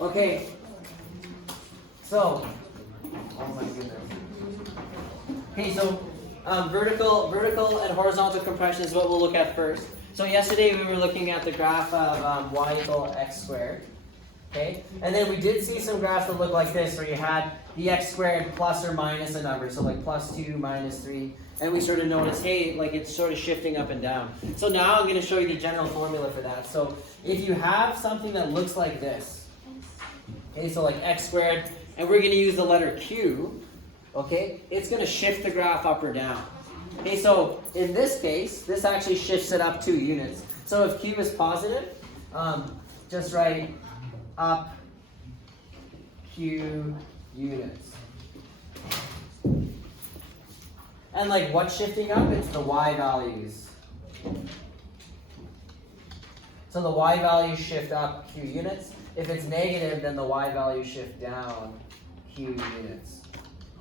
Okay. So, oh my goodness. Okay, so vertical and horizontal compression is what we'll look at first. So yesterday we were looking at the graph of y equal x squared. Okay, and then we did see some graphs that look like this, where you had the x squared plus or minus a number, so like plus 2, minus 3, and we sort of noticed, hey, like it's sort of shifting up and down. So now I'm going to show you the general formula for that. So if you have something that looks like this, okay, so like x squared, and we're going to use the letter q, okay, it's going to shift the graph up or down. Okay, so in this case, this actually shifts it up 2 units. So if q is positive, just write up q units. And like what's shifting up? It's the y values. So the y values shift up q units. If it's negative, then the y values shift down q units.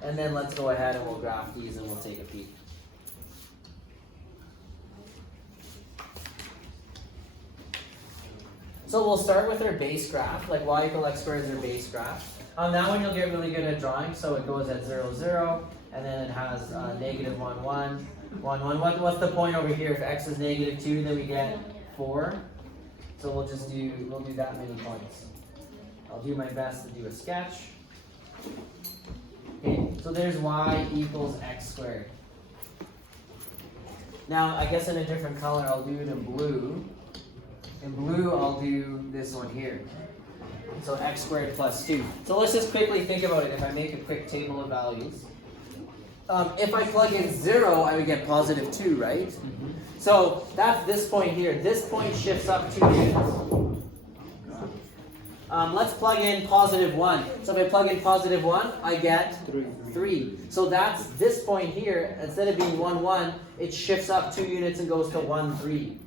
And then let's go ahead and we'll graph these and we'll take a peek. So we'll start with our base graph, like y equal x squared is our base graph. On that one you'll get really good at drawing, so it goes at 0, 0, and then it has negative 1, 1, 1, 1. What's the point over here? If x is negative 2, then we get 4. So we'll do that many points. I'll do my best to do a sketch. Okay, so there's y equals x squared. Now, I guess in a different color, I'll do it in blue. In blue, I'll do this one here. So x squared plus 2. So let's just quickly think about it if I make a quick table of values. If I plug in 0, I would get positive 2, right? Mm-hmm. So that's this point here. This point shifts up 2 units. Let's plug in positive 1. So if I plug in positive 1, I get 3. So that's this point here. Instead of being 1, 1, it shifts up 2 units and goes to 1, 3.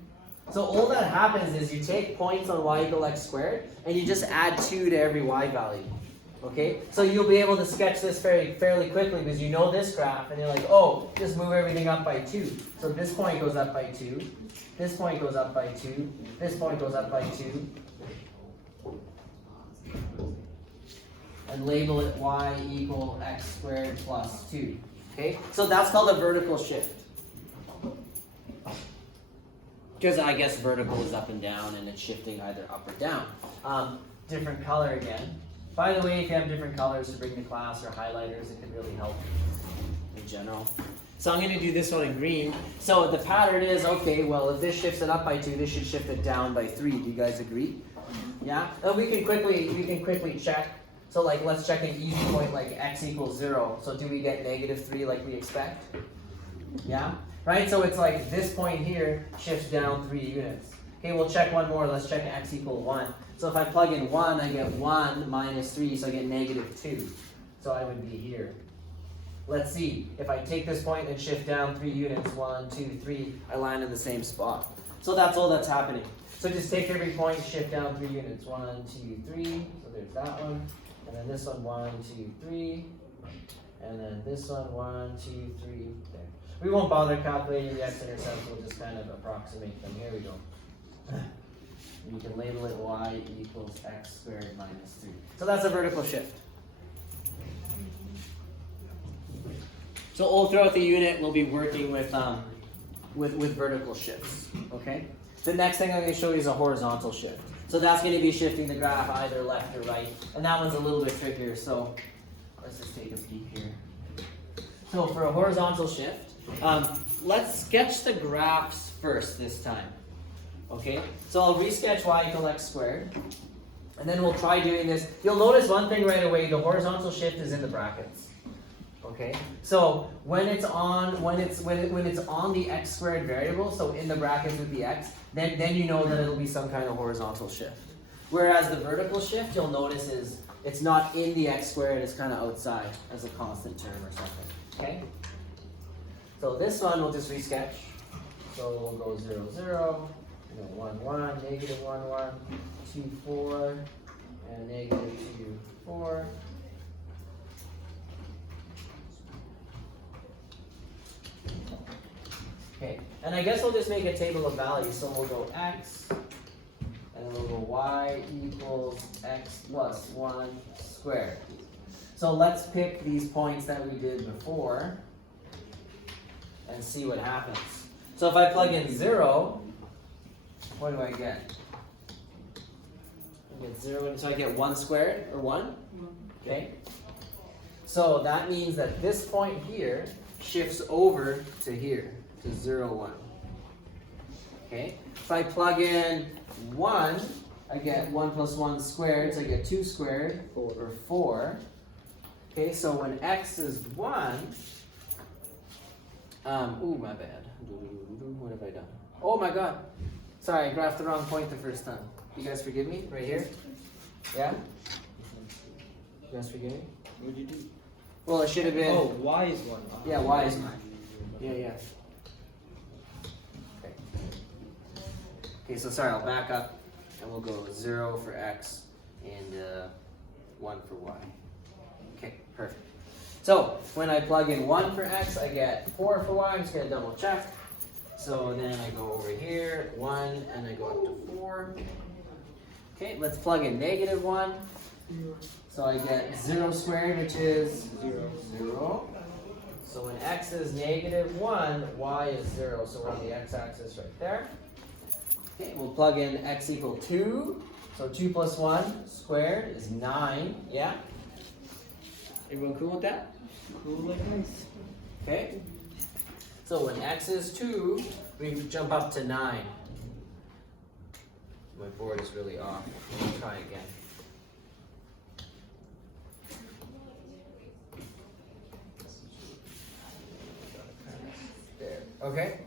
So all that happens is you take points on y equal x squared and you just add 2 to every y value. Okay? So you'll be able to sketch this fairly quickly because you know this graph and you're like, oh, just move everything up by 2. So this point goes up by 2. This point goes up by 2. This point goes up by 2. And label it y equal x squared plus 2. Okay? So that's called a vertical shift. Because I guess vertical is up and down and it's shifting either up or down. Different color again. By the way, if you have different colors to bring to class or highlighters, it can really help in general. So I'm going to do this one in green. So the pattern is, okay, well, if this shifts it up by 2, this should shift it down by 3. Do you guys agree? Yeah? And we can quickly check. So like, let's check an easy point like x equals 0. So do we get negative 3 like we expect? Yeah? Right, so it's like this point here shifts down 3 units. Okay, we'll check one more. Let's check x equal 1. So if I plug in 1, I get 1 minus 3, so I get negative 2. So I would be here. Let's see. If I take this point and shift down 3 units, 1, 2, 3, I land in the same spot. So that's all that's happening. So just take every point, shift down 3 units. 1, 2, 3. So there's that one. And then this one, 1, 2, 3. And then this one, 1, 2, 3. There. We won't bother calculating the x-intercepts, we'll just kind of approximate them. Here we go. And you can label it y equals x squared minus 3. So that's a vertical shift. So all throughout the unit, we'll be working with vertical shifts, okay? The next thing I'm going to show you is a horizontal shift. So that's going to be shifting the graph either left or right. And that one's a little bit trickier, so let's just take a peek here. So for a horizontal shift, let's sketch the graphs first this time. Okay, so I'll resketch y equal x squared, and then we'll try doing this. You'll notice one thing right away: the horizontal shift is in the brackets. Okay, so when it's on the x squared variable, so in the brackets with the x, then you know that it'll be some kind of horizontal shift. Whereas the vertical shift, you'll notice is it's not in the x squared; it's kind of outside as a constant term or something. Okay. So this one we'll just resketch. So we'll go 0, 0, 1, 1, negative 1, 1, 2, 4, and negative 2, 4. Okay, and I guess we'll just make a table of values. So we'll go x, and then we'll go y equals x plus 1 squared. So let's pick these points that we did before and see what happens. So if I plug in 0, what do I get? I get 0, so I get 1 squared, or 1? Okay. So that means that this point here shifts over to here, to 0, 1. Okay. If I plug in 1, I get 1 plus 1 squared, so I get 2 squared, or 4. Okay, so when x is 1, ooh, my bad. What have I done? Oh my god. Sorry, I graphed the wrong point the first time. You guys forgive me? Right here? Yeah? You guys forgive me? What did you do? Well, it should have been... Oh, y is 1. Yeah, y is 1. Yeah, yeah. Okay. Okay, so sorry, I'll back up. And we'll go 0 for x and 1 for y. Okay, perfect. So when I plug in 1 for x, I get 4 for y. I'm just going to double check. So then I go over here, 1, and I go up to 4. Okay, let's plug in negative 1. So I get 0 squared, which is 0. So when x is negative 1, y is 0. So we're on the x-axis right there. Okay, we'll plug in x equal 2. So 2 plus 1 squared is 9. Yeah? Everyone cool with that? Cool like nice. Okay. So when x is 2, we jump up to 9. My board is really off. Let me try again. There. Okay.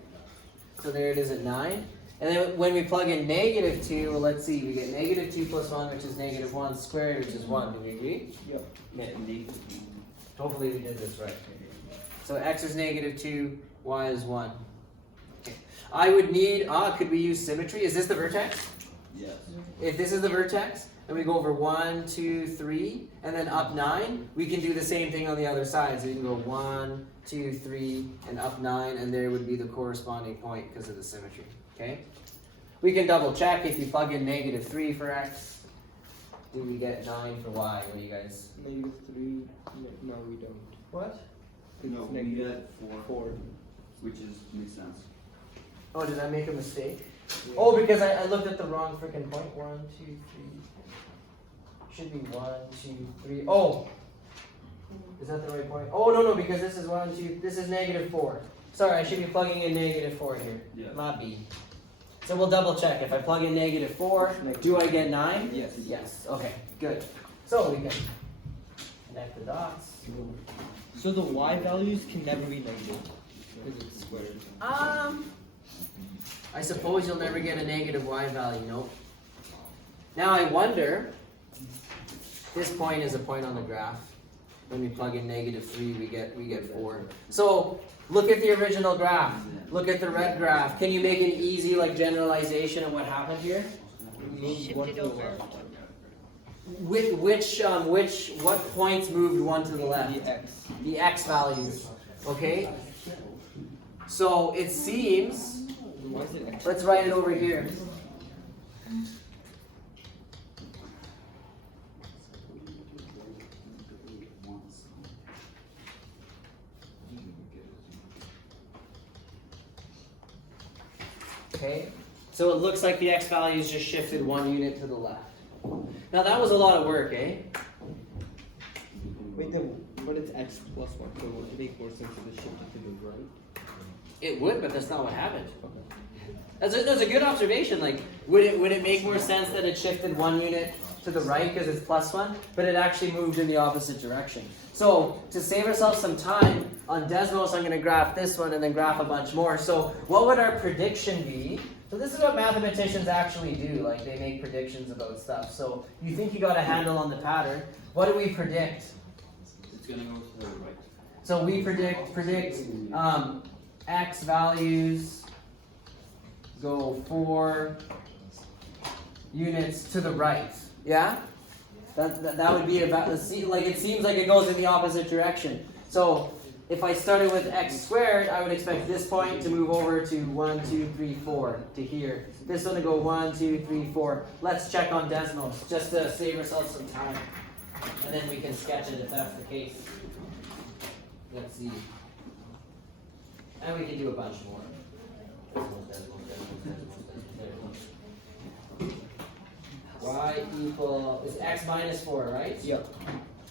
So there it is at 9. And then when we plug in negative 2, well, let's see, we get negative 2 plus 1, which is negative 1 squared, which is 1. Do we agree? Yep. Yeah, indeed. Hopefully we did this right. So x is negative 2, y is 1. Okay. I would need, could we use symmetry? Is this the vertex? Yes. If this is the vertex, and we go over 1, 2, 3, and then up 9, we can do the same thing on the other side. So you can go 1, 2, 3, and up 9, and there would be the corresponding point because of the symmetry. Okay? We can double check if you plug in negative 3 for x. Do we get 9 for y? What do you guys? Negative 3. No, we don't. What? No, we negative get 4. which makes sense. Oh, did I make a mistake? Yeah. Oh, because I looked at the wrong freaking point. 1, 2, 3. Should be 1, 2, 3. Oh! Is that the right point? Oh, no, because this is 1, 2. This is negative 4. Sorry, I should be plugging in negative 4 here. Yeah. Not B. So we'll double check. If I plug in negative 4, do I get 9? Yes. Yes. Okay, good. So we can connect the dots. So the y values can never be negative because it's squared. I suppose you'll never get a negative y value, nope. Now I wonder, this point is a point on the graph. When we plug in negative 3, we get 4. So look at the original graph. Look at the red graph. Can you make an easy generalization of what happened here? Shifted over. What points moved one to the left? The x. The x values. Okay? So it seems, Why is it x? let's write it over here. Okay? So it looks like the x values just shifted 1 unit to the left. Now that was a lot of work, eh? Wait, but it's x plus 1, so would it make more sense if it shifted to the right? It would, but that's not what happened. Okay. That's a good observation. Would it make more sense that it shifted 1 unit to the right because it's plus 1, but it actually moved in the opposite direction? So to save ourselves some time, on Desmos I'm going to graph this one and then graph a bunch more. So what would our prediction be? So this is what mathematicians actually do. They make predictions about stuff. So you think you got a handle on the pattern. What do we predict? It's gonna go to the right. So we predict x values go 4 units to the right. Yeah? That would be about, it seems like it goes in the opposite direction. So if I started with x squared, I would expect this point to move over to 1, 2, 3, 4 to here. This one to go 1, 2, 3, 4. Let's check on Desmos just to save ourselves some time. And then we can sketch it if that's the case. Let's see. And we can do a bunch more. Y equal, is x minus 4, right? Yep.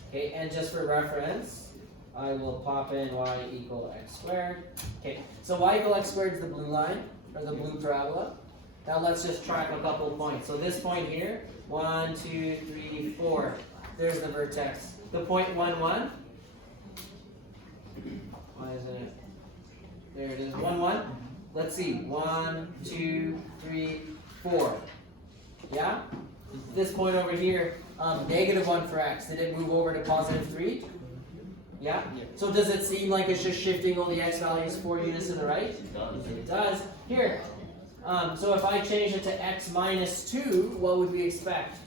Okay, and just for reference, I will pop in y equal x squared. Okay, so y equal x squared is the blue line, or the blue parabola. Now let's just track a couple of points. So this point here, 1, 2, 3, 4. There's the vertex. The point 1, 1. Why isn't it? There it is, 1, 1. Let's see, 1, 2, 3, 4. Yeah? This point over here, -1 for x. Did it move over to +3? Yeah? So does it seem like it's just shifting only x values 4 units to the right? It does. Here. So if I change it to x minus 2, what would we expect?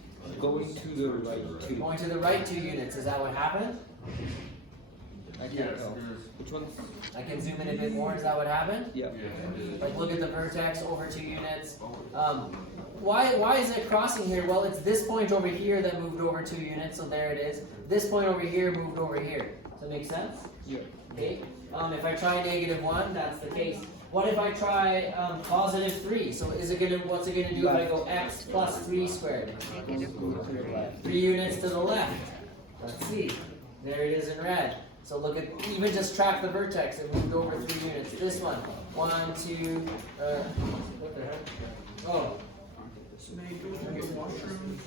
Going to the right 2. Going to the right 2 units. Is that what happened? I can't tell. Which one? I can zoom in a bit more. Is that what happened? Yeah. Like look at the vertex over 2 units. Why is it crossing here? Well, it's this point over here that moved over 2 units, so there it is. This point over here moved over here. Does that make sense? Yeah. Okay. If I try -1, that's the case. What if I try +3? So is it gonna? What's it gonna do if I go x plus 3 squared? 3 units to the left. Let's see. There it is in red. So look at, even just track the vertex. It moved over 3 units. This one, 1, 2. What the heck? Oh.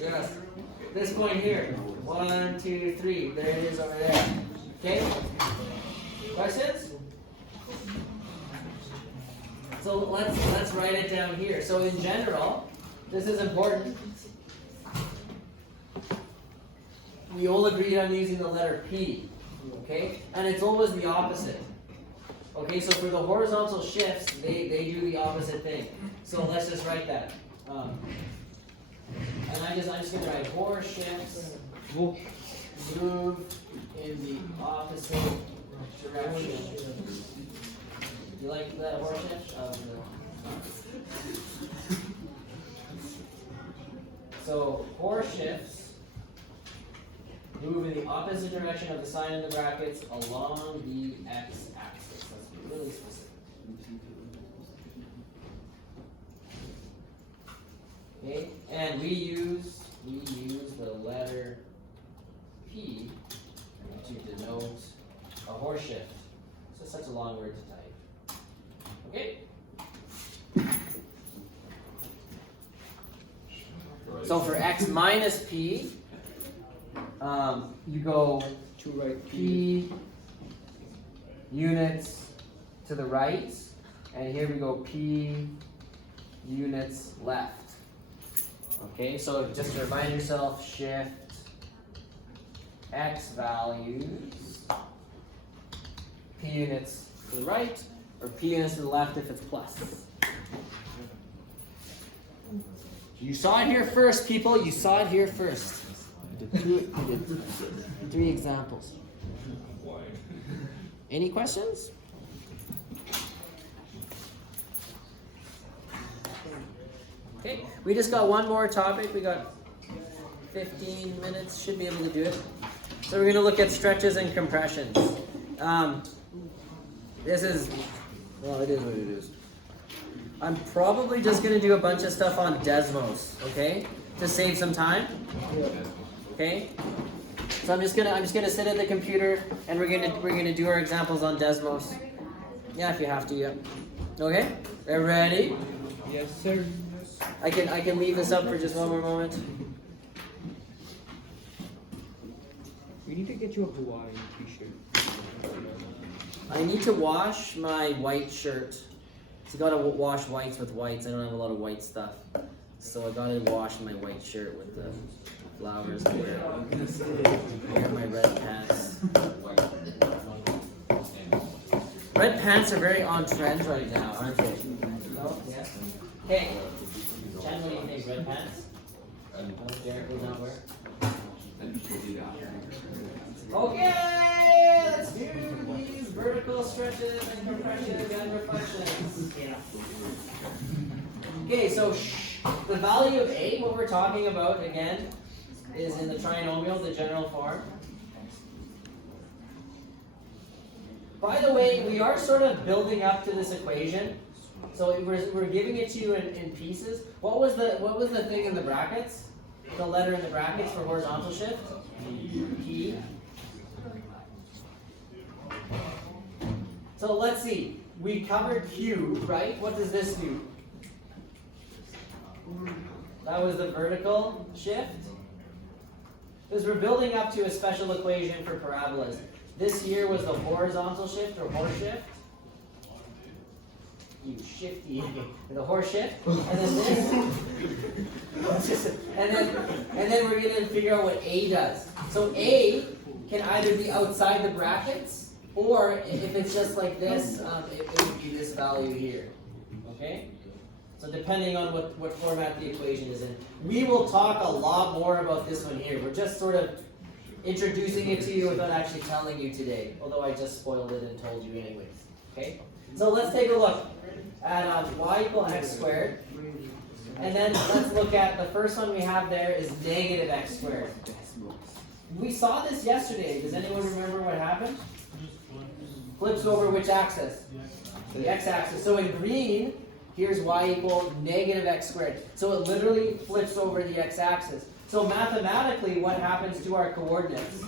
Yes. This point here, 1, 2, 3. There it is over there. Okay. Questions? So let's write it down here. So in general, this is important. We all agreed on using the letter P, okay? And it's always the opposite. Okay, so for the horizontal shifts, they do the opposite thing. So let's just write that. And I'm just gonna write hor shifts move in the opposite direction. You like that hor shift? So hor shifts move in the opposite direction of the sign in the brackets along the x-axis. Let's be really specific. Okay, and we use the letter P to denote a hor shift. It's such a long word to type. Okay. So for x minus P, you go To right P units to the right, and here we go P units left. Okay, so just to remind yourself, shift x values P units to the right, or P units to the left if it's plus. You saw it here first, people. You saw it here first. I did 3 examples. Any questions? Okay, we just got one more topic. We got 15 minutes, should be able to do it. So we're going to look at stretches and compressions. This is, well, it is what it is. I'm probably just going to do a bunch of stuff on Desmos, okay? To save some time. Okay? So I'm just gonna sit at the computer and we're gonna do our examples on Desmos. Yeah, if you have to, yeah. Okay? They're ready? Yes, sir. I can leave this up for just one more moment. We need to get you a Hawaii t-shirt. I need to wash my white shirt. So I gotta wash whites with whites. I don't have a lot of white stuff. So I gotta wash my white shirt with the flowers and wear my red pants. Red pants are very on trend right now, aren't they? No? Yeah? Hey, Chen, what do you think? Red pants? No, Derek will not wear. Okay, let's do these vertical stretches and compressions and reflections. Okay, so the value of A, what we're talking about again, is in the trinomial, the general form. By the way, we are sort of building up to this equation. So we're giving it to you in pieces. What was the thing in the brackets? The letter in the brackets for horizontal shift? P. So let's see. We covered Q, right? What does this do? That was the vertical shift. Because we're building up to a special equation for parabolas. This here was the horizontal shift or horse shift. You shifty, the horse shift, and then this, and then we're gonna figure out what A does. So A can either be outside the brackets, or if it's just like this, it would be this value here. Okay. So depending on what format the equation is in, we will talk a lot more about this one here. We're just sort of introducing it to you without actually telling you today, although I just spoiled it and told you anyways. Okay. So let's take a look at y equal x squared. And then let's look at the first one we have there is negative x squared. We saw this yesterday. Does anyone remember what happened? Flips over which axis? The x-axis. So in green, here's y equal negative x squared. So it literally flips over the x-axis. So mathematically, what happens to our coordinates?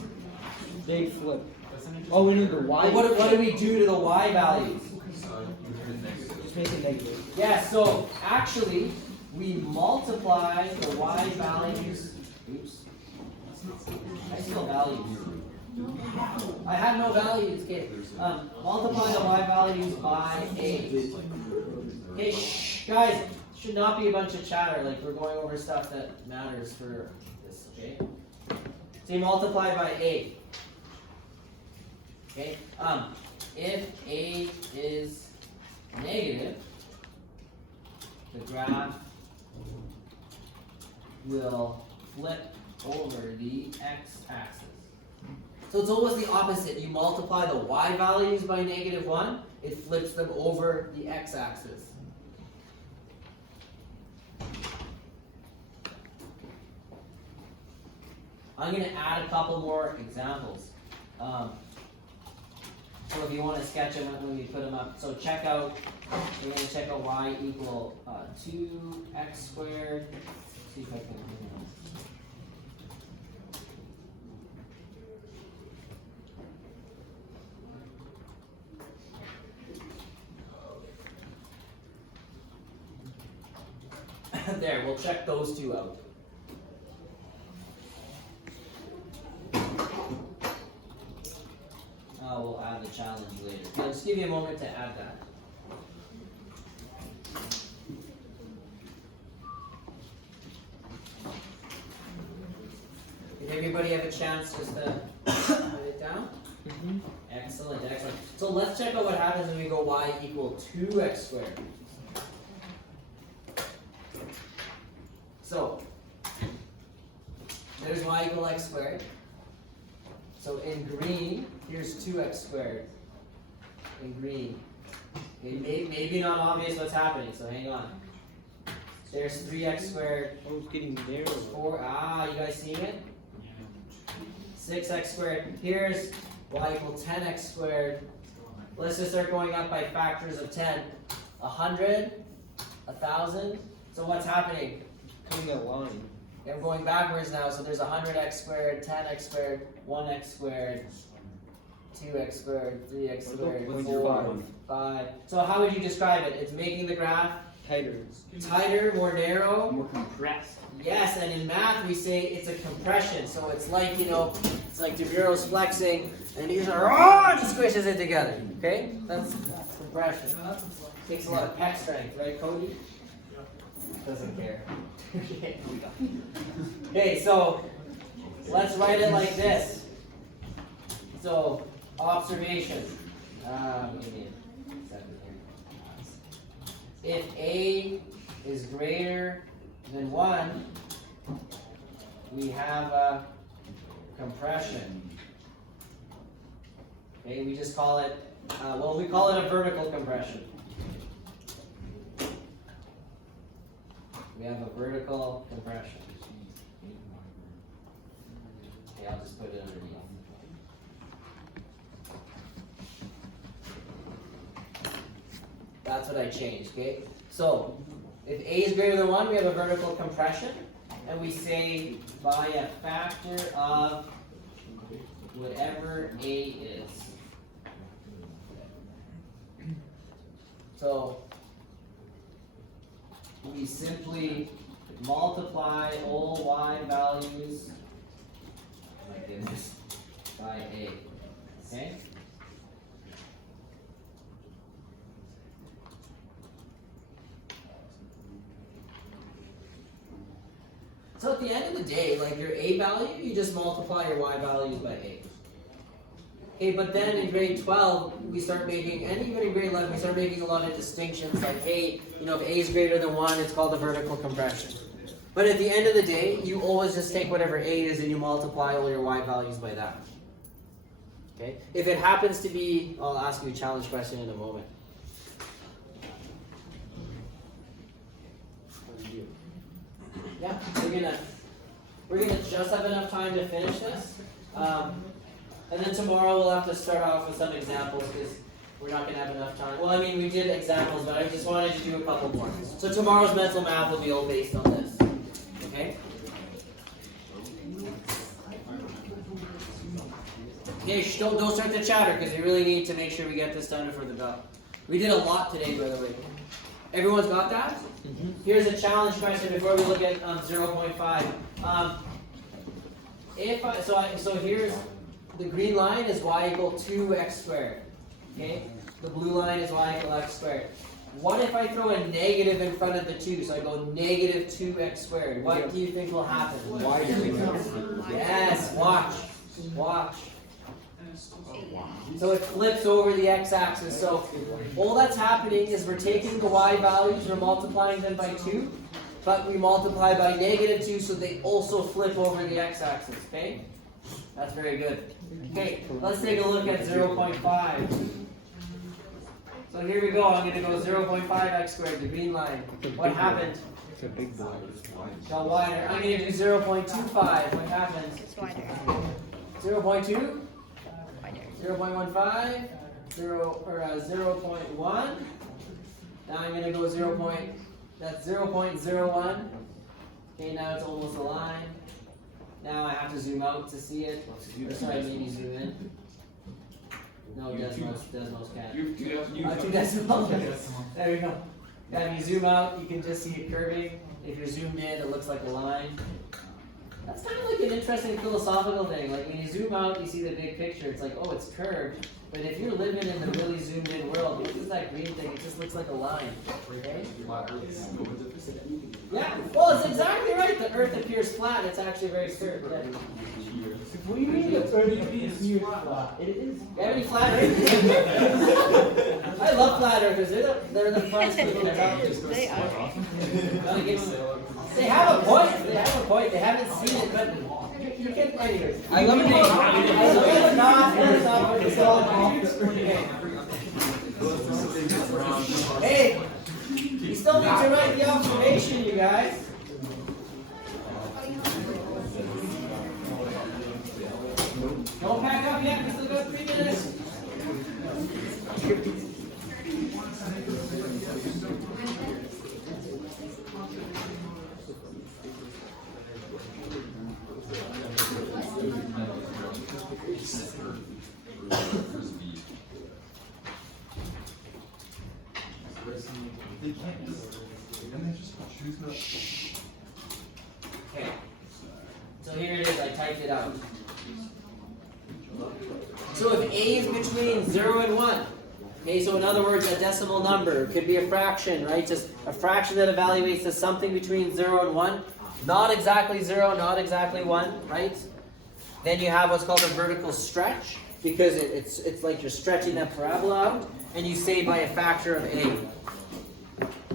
They flip. Oh, we need the y. What do we do to the y values? Just make it negative. Yeah, so actually, we multiply the y values. Oops. I still values. I have no values, okay. Multiply the y values by a. Okay, shh, guys, should not be a bunch of chatter, like we're going over stuff that matters for this, okay? So you multiply by a. Okay, if a is negative, the graph will flip over the x-axis. So it's almost the opposite. You multiply the y values by -1, it flips them over the x-axis. I'm going to add a couple more examples. So if you want to sketch them when we put them up, so check out, we're going to check out y equal 2x squared. See if I can, there, we'll check those two out. We'll add the challenge later. Okay, I'll just give you a moment to add that. Did everybody have a chance just to write it down? Mm-hmm. Excellent, excellent. So let's check out what happens when we go y equal 2x squared. So, there's y equal x squared. So in green, here's 2x squared. In green. It may be not obvious what's happening, so hang on. There's 3x squared. Oh, it's getting there. 4, you guys seeing it? 6x squared. Here's y equal 10x squared. Let's just start going up by factors of 10. 100, 1,000. So what's happening? Coming that line. And we're going backwards now, so there's 100x squared, 10x squared, 1x squared, 2x squared, 3x squared, 4, 5. So how would you describe it? It's making the graph Tighter. tighter, more narrow. More compressed. Yes, and in math we say it's a compression. So it's like, it's like DeViro's flexing, and he's like, he squishes it together. Okay? That's compression. Takes a lot of pec strength, right, Cody? Doesn't care. Okay, so let's write it like this. So, observation. If A is greater than 1, we have a compression. Okay, we just call it, well, we call it a vertical compression. We have a vertical compression. Okay, I'll just put it underneath. That's what I changed, okay? So, if A is greater than 1, we have a vertical compression, and we say by a factor of whatever A is. So, we simply multiply all y values, oh my goodness, by A, okay? So at the end of the day, like your A value, you just multiply your y values by A. Okay, but then in grade 12, we start making, and even in grade 11, we start making a lot of distinctions like A, you know, if A is greater than 1, it's called a vertical compression. But at the end of the day, you always just take whatever A is and you multiply all your y values by that. Okay? If it happens to be, I'll ask you a challenge question in a moment. Yeah, we're gonna just have enough time to finish this, and then tomorrow we'll have to start off with some examples because we're not gonna have enough time. Well, I mean we did examples, but I just wanted to do a couple more. So tomorrow's mental math will be all based on this. Okay. Okay, don't start the chatter because we really need to make sure we get this done before the bell. We did a lot today, by the way. Everyone's got that? Mm-hmm. Here's a challenge question before we look at 0.5. So here's the green line is y equal 2x squared. Okay? The blue line is y equal x squared. What if I throw a negative in front of the 2? So I go negative 2x squared. What do you think will happen? Y yes, watch. Watch. So it flips over the x-axis. So all that's happening is we're taking the y values, we're multiplying them by 2, but we multiply by negative 2, so they also flip over the x-axis, okay? That's very good. Okay, let's take a look at 0.5. So here we go, I'm going to go 0.5x squared, the green line. What happened? It's a big boy. Got wider. I'm going to do 0.25. What happened? It's wider. 0.2? Wider. 0.15, 0.1. Now I'm going to go that's 0.01. Okay, now it's almost a line. Now I have to zoom out to see it. Or sorry, maybe zoom in. No, Desmos can't. 2 decimals. There we go. Now if you zoom out, you can just see it curving. If you're zoomed in, it looks like a line. That's kind of like an interesting philosophical thing. Like when you zoom out, you see the big picture. It's like, oh, it's curved. But if you're living in the really zoomed in world, what is that green thing? It just looks like a line. Okay? Yeah. Well, it's exactly right. The Earth appears flat. It's actually very curved. Yeah. What do you mean the Earth appears flat? It is. You have any flat earthers? I love flat earthers. They're the funnest people about this. They are. They have a point. They have a point. They haven't seen it, but you can. Anyways, I love Hey, you still need to write the observation, you guys. Don't pack up yet. We still got 3 minutes. Okay. So here it is. I typed it out. So if A is between 0 and 1, okay, so in other words, a decimal number could be a fraction, right? Just a fraction that evaluates to something between 0 and 1. Not exactly 0, not exactly 1, right? Then you have what's called a vertical stretch, because it's like you're stretching that parabola out, and you say by a factor of A.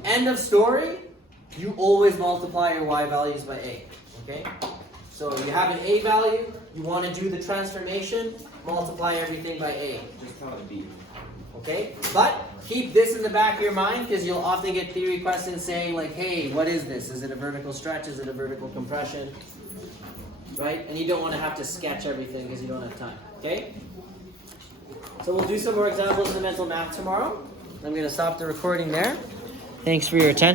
End of story, you always multiply your y values by A, okay? So you have an A value, You want to do the transformation, multiply everything by A. Just call it B. Okay? But keep this in the back of your mind because you'll often get theory questions saying like, hey, what is this? Is it a vertical stretch? Is it a vertical compression? Right? And you don't want to have to sketch everything because you don't have time. Okay? So we'll do some more examples in the mental math tomorrow. I'm going to stop the recording there. Thanks for your attention.